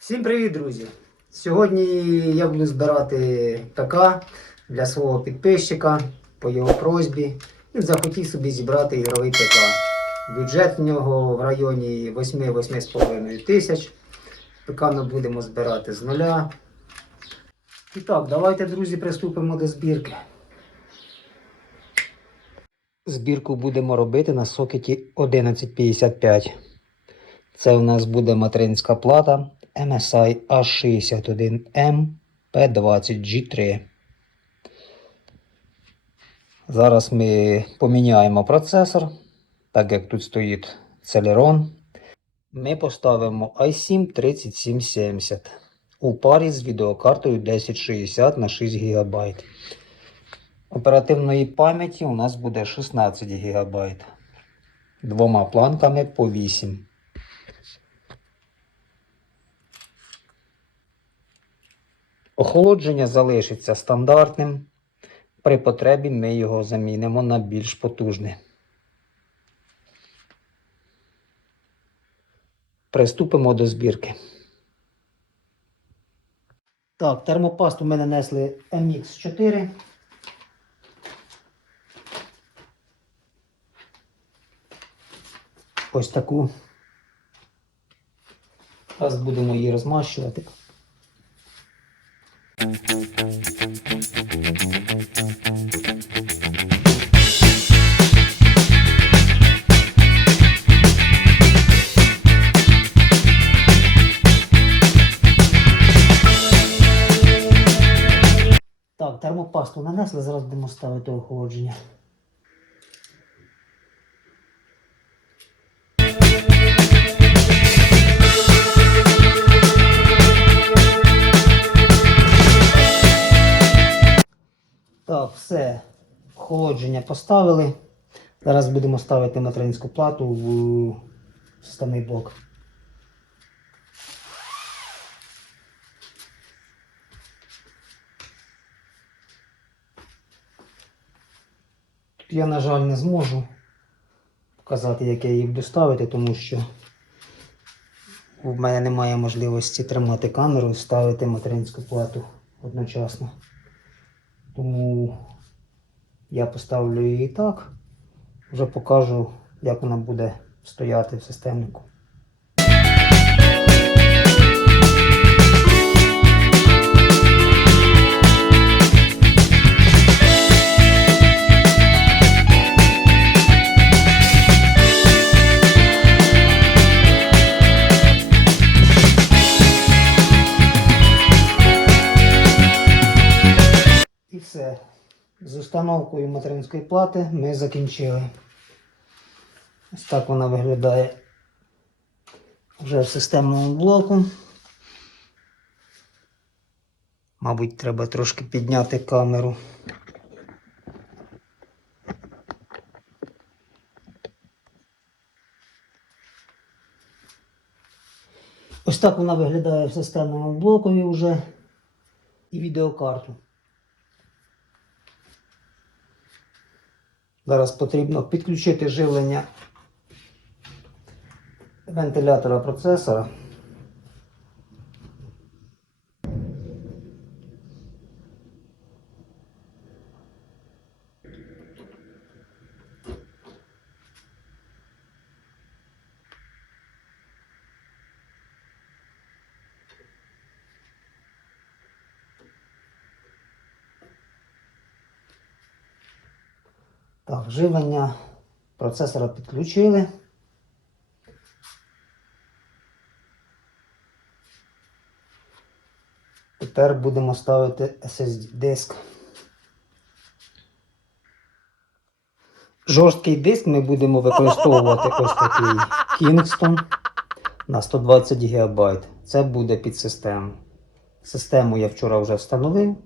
Всім привіт, друзі! Сьогодні я буду збирати ПК для свого підписчика по його просьбі. Він захотів собі зібрати ігровий ПК. Бюджет в нього в районі 8-8,5 тисяч. ПК ми будемо збирати з нуля. І так, давайте, друзі, приступимо до збірки. Збірку будемо робити на сокеті 1155. Це у нас буде материнська плата MSI A61M P20G3. Зараз ми поміняємо процесор, так як тут стоїть Celeron. Ми поставимо i7 3770 у парі з відеокартою 1060 на 6 ГБ. Оперативної пам'яті у нас буде 16 ГБ. Двома планками по 8. Охолодження залишиться стандартним. При потребі ми його замінимо на більш потужне. Приступимо до збірки. Так, термопасту ми нанесли MX4. Ось таку. Зараз будемо її розмащувати. Так, все. Охолодження поставили. Зараз будемо ставити материнську плату в системний блок. Я, на жаль, не зможу показати, як я її буду ставити, тому що в мене немає можливості тримати камеру і ставити материнську плату одночасно. Тому я поставлю її так, вже покажу, як вона буде стояти в системнику. Установкою материнської плати ми закінчили. Ось так вона виглядає вже в системному блоку. Мабуть, треба трошки підняти камеру. Ось так вона виглядає в системному блокові вже і відеокарту. Зараз потрібно підключити живлення вентилятора процесора. Так, живлення процесора підключили. Тепер будемо ставити SSD диск. Жорсткий диск ми будемо використовувати ось такий Kingston на 120 ГБ. Це буде під систему. Систему я вчора вже встановив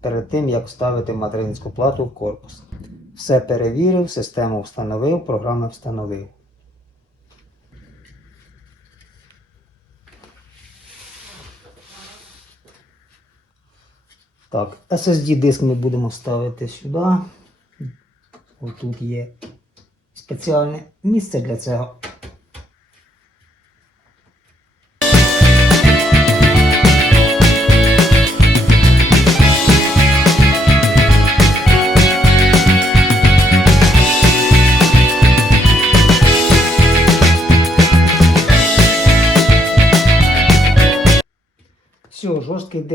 перед тим, як вставити материнську плату в корпус. Все перевірив, систему встановив, програми встановив. Так, SSD диск ми будемо ставити сюди. Ось тут є спеціальне місце для цього.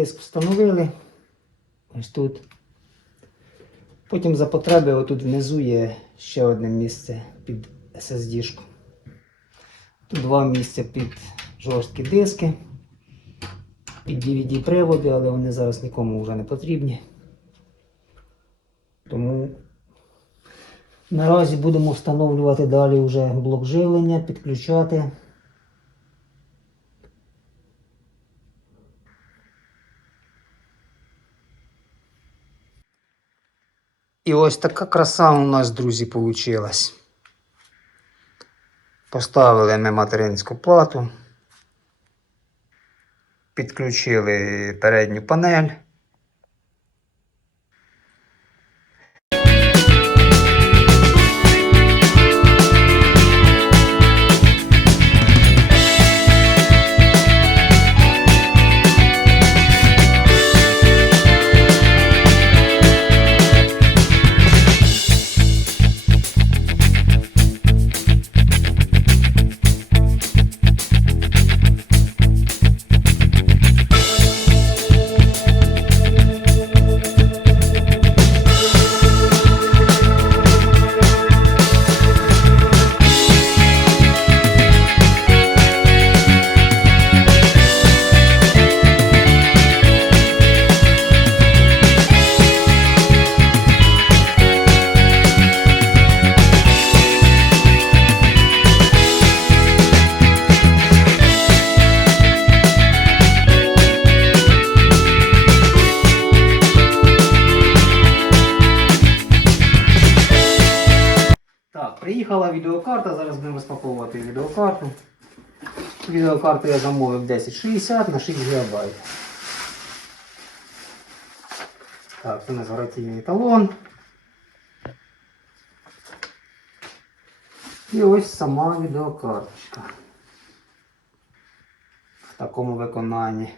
Диск встановили. Ось тут. Потім за потреби отут внизу є ще одне місце під SSD-шку. Тут два місця під жорсткі диски, під DVD-приводи, але вони зараз нікому вже не потрібні. Тому наразі будемо встановлювати далі вже блок живлення, підключати. І ось така краса у нас, друзі, вийшла. Поставили ми материнську плату, підключили передню панель. Розпаковувати відеокарту. Відеокарту я замовив 1060 на 6 ГБ. Так, це у нас гарантійний талон. І ось сама відеокарточка. В такому виконанні.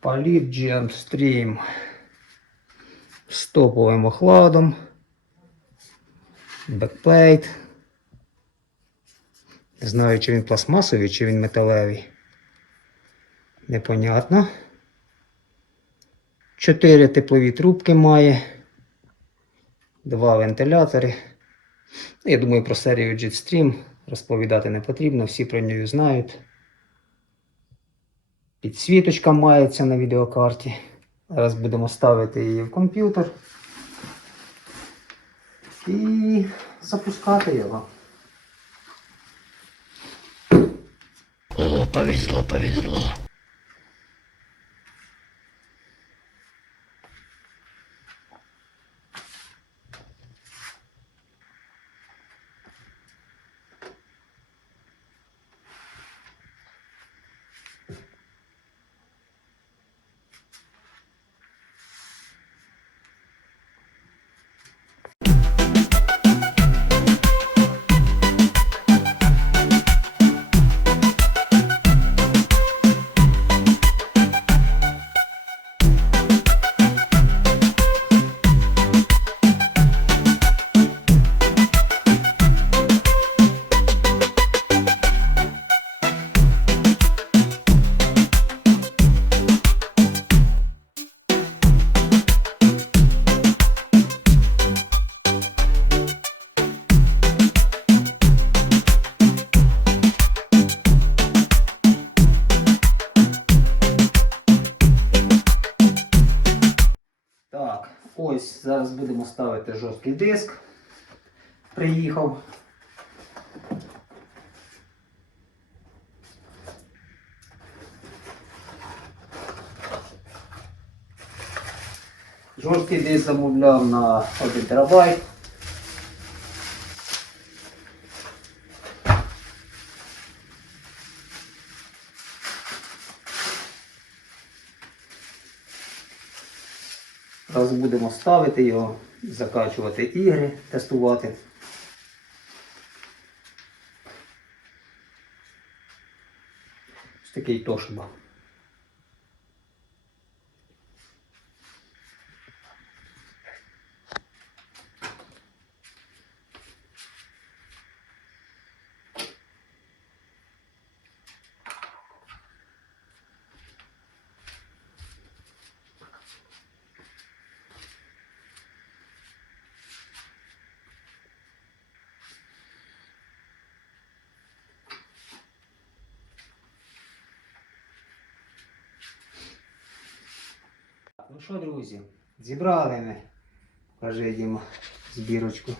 Політ Stream з топовим охладом. Бекплейт. Не знаю, чи він пластмасовий, чи він металевий. Непонятно. Чотири теплові трубки має. Два вентилятори. Я думаю, про серію Jetstream розповідати не потрібно, всі про неї знають. Підсвіточка мається на відеокарті. Зараз будемо ставити її в комп'ютер і запускати його. Повезло, повезло. Приїхав. Жорсткий диск замовляв на 1 терабайт. Зараз будемо ставити його, закачувати ігри, тестувати. Ось такий Ну що, друзі, зібрали ми. Каже, Діма, збірочку.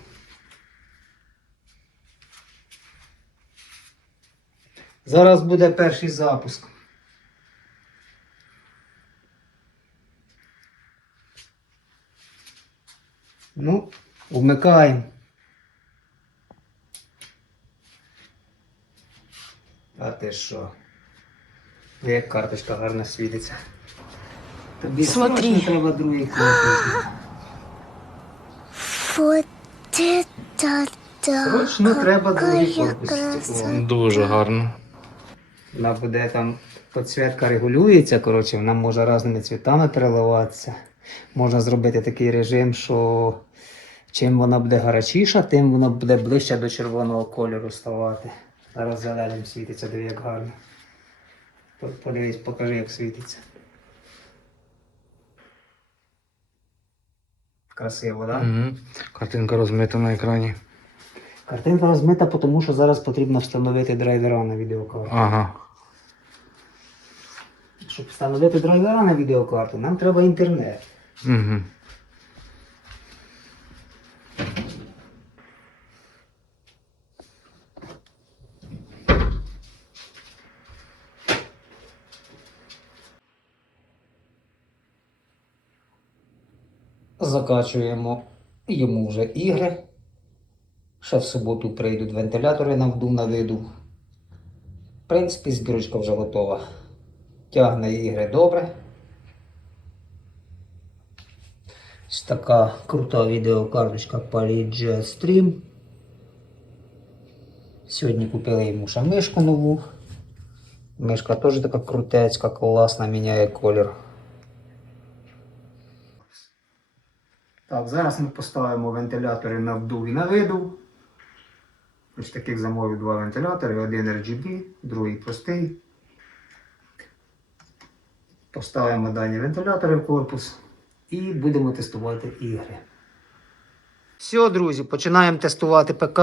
Зараз буде перший запуск. Ну, вмикаємо. А ти що? Як карточка гарно світиться. Тобі Смотри. срочно треба другий корпус. Вот это да. Срочно треба другий Какая корпус. краса. Дуже гарно. Вона буде там, підсвітка регулюється, коротше, вона може різними цвітами переливатися. Можна зробити такий режим, що чим вона буде гарячіша, тим вона буде ближче до червоного кольору ставати. Зараз зеленим світиться, диви, як гарно. По- Подивись, покажи, як світиться. Красиво, так? Да? Угу. Картинка розмита на екрані. Картинка розмита, тому що зараз потрібно встановити драйвера на відеокарту. Ага. Щоб встановити драйвера на відеокарту, нам треба інтернет. Угу. Закачуємо йому вже ігри. Ще в суботу прийдуть вентилятори на вдув на виду. В принципі, збірочка вже готова. Тягне ігри добре. Ось така крута відеокарточка Poly Stream. Сьогодні купили йому ще мишку нову. Мишка теж така крутецька, класна, міняє колір. Так, зараз ми поставимо вентилятори на вдув і на видув. Ось таких замовив два вентилятори, один RGB, другий простий. Поставимо дані вентилятори в корпус і будемо тестувати ігри. Все, друзі, починаємо тестувати ПК.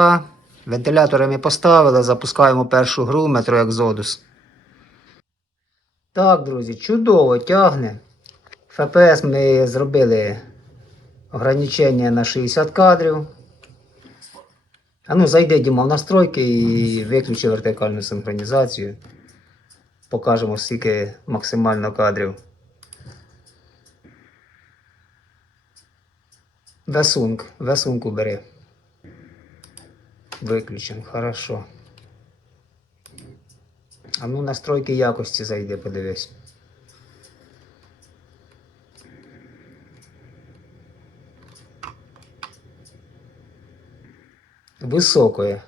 Вентилятори ми поставили, запускаємо першу гру Metro Exodus. Так, друзі, чудово тягне. FPS ми зробили ограничення на 60 кадрів. А ну зайди Діма в настройки і виключи вертикальну синхронізацію. Покажемо скільки максимально кадрів. Весунг, весунку бери. Виключимо, хорошо. А ну настройки якості зайди, подивись. Високої.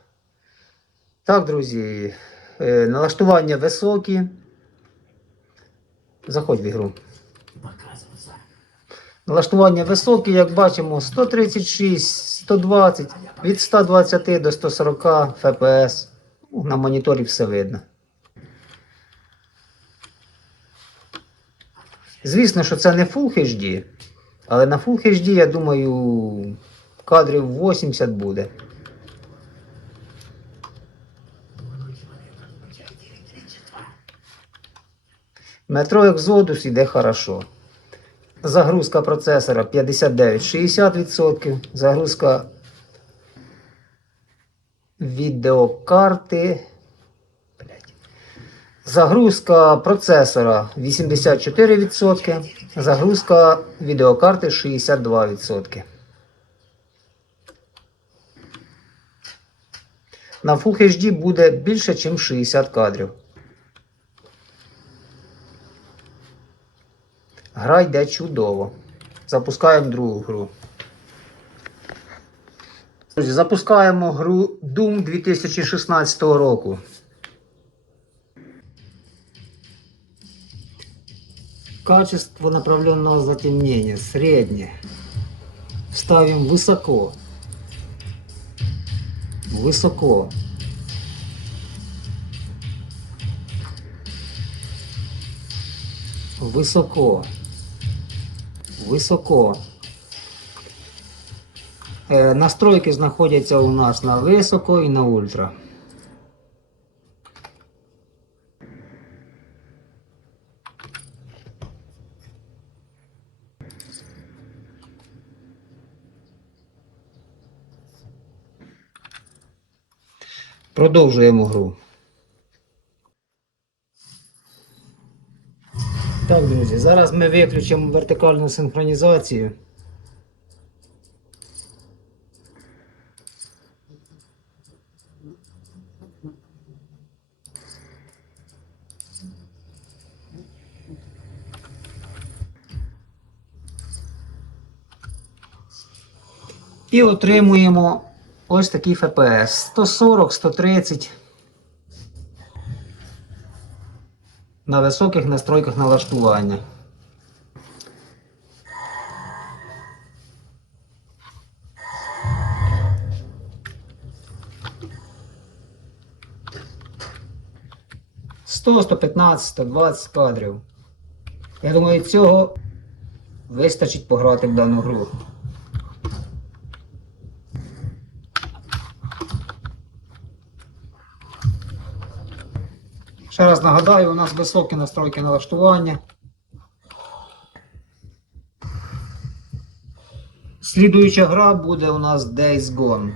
Так, друзі, е, налаштування високі. Заходь в ігру. Налаштування високі, як бачимо, 136, 120, від 120 до 140 FPS. Ну, На моніторі все видно. Звісно, що це не Full HD, але на Full HD, я думаю, кадрів 80 буде. Метро Exodus іде хорошо. Загрузка процесора 59-60%. Загрузка відеокарти. Загрузка процесора 84%. Загрузка відеокарти 62%. На Full HD буде більше, ніж 60 кадрів. Гра йде чудово. Запускаємо другу гру. Друзі, запускаємо гру Doom 2016 року. Качество направленного затемнения среднее. Ставим высоко. Высоко. Високо високо. Е, настройки знаходяться у нас на високо і на ультра. Продовжуємо гру. Так, друзі, зараз ми виключимо вертикальну синхронізацію. І отримуємо ось такий FPS. 140, На високих настройках налаштування. Сто, 115, 120 кадрів. Я думаю, цього вистачить пограти в дану гру. Ще раз нагадаю, у нас високі настройки налаштування. Слідуюча гра буде у нас Days Gone.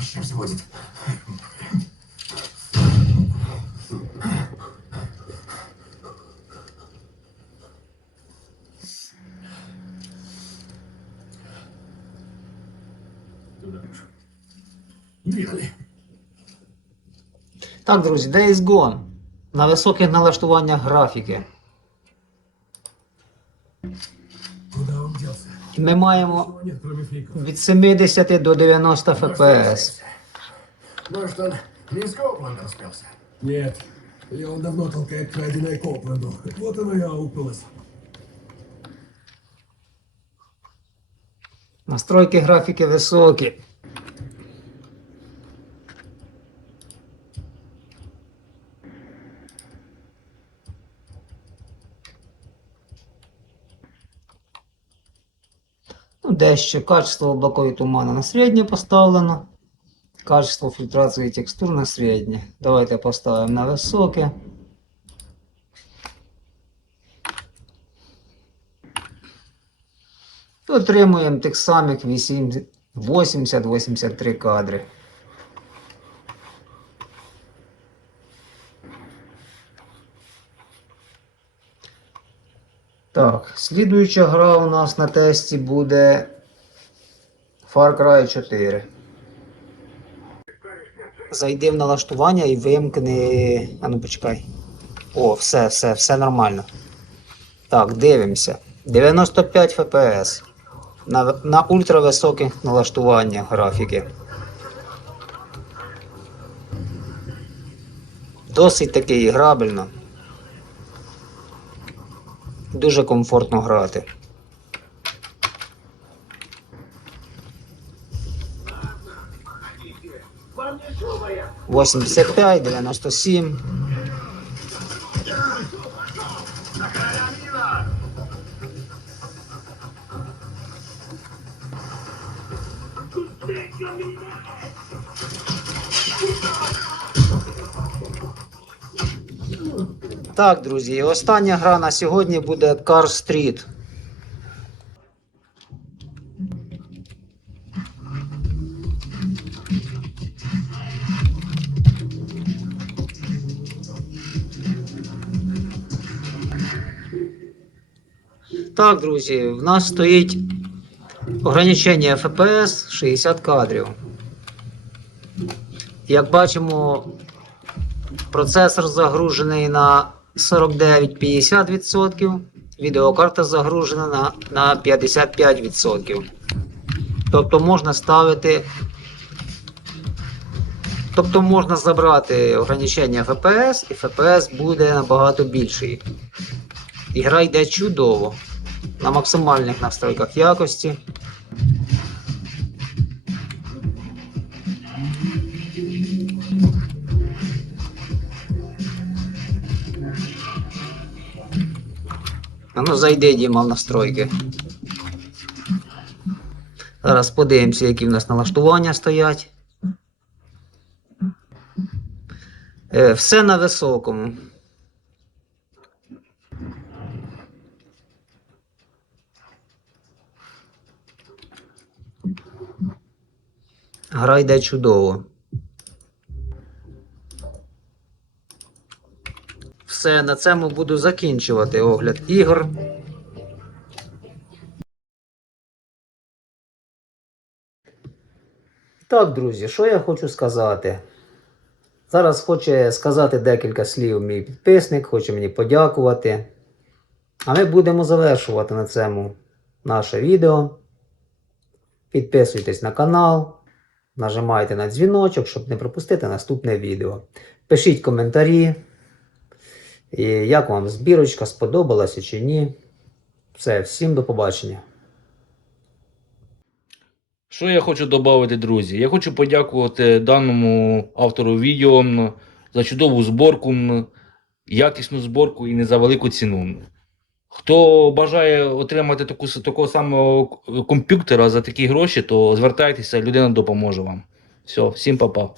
Сейчас будет. Так, друзі, Days Gone. На високих налаштуваннях графіки. Ми маємо від 70 до 90 FPS. Нет. И он давно толкает краденое Копланду. Вот оно и аукнулось. Настройки графіки високі. Дещо качество облакові туману на середнє поставлено. Качество фільтрації текстур на середнє. Давайте поставимо на високе. І отримуємо тих самих 80-83 кадри. Так, слідуюча гра у нас на тесті буде Far Cry 4. Зайди в налаштування і вимкни. А ну почекай. О, все, все, все нормально. Так, дивимося. 95 FPS. На, на ультрависоких налаштуваннях графіки. Досить таки іграбельно. Дуже комфортно грати. Восемьдесят п'ять, дев'яносто сім. Так, друзі, остання гра на сьогодні буде Car Street. Так, друзі, в нас стоїть ограничення FPS 60 кадрів. Як бачимо, Процесор загружений на 49-50%, відеокарта загружена на, на 55%. Тобто можна ставити. Тобто можна забрати ограничення FPS і FPS буде набагато більший. Ігра йде чудово. На максимальних настройках якості. Ну зайди, Діма, в настройки. Зараз подивимося, які в нас налаштування стоять. Е, Все на високому. Гра йде чудово. Все, на цьому буду закінчувати огляд ігор. Так, друзі, що я хочу сказати? Зараз хоче сказати декілька слів мій підписник, хоче мені подякувати. А ми будемо завершувати на цьому наше відео. Підписуйтесь на канал, нажимайте на дзвіночок, щоб не пропустити наступне відео. Пишіть коментарі, як вам збірочка сподобалася чи ні. Все, всім до побачення. Що я хочу додати, друзі? Я хочу подякувати даному автору відео за чудову зборку, якісну зборку і не за велику ціну. Хто бажає отримати таку, такого самого комп'ютера за такі гроші, то звертайтеся, людина допоможе вам. Все, всім па-па.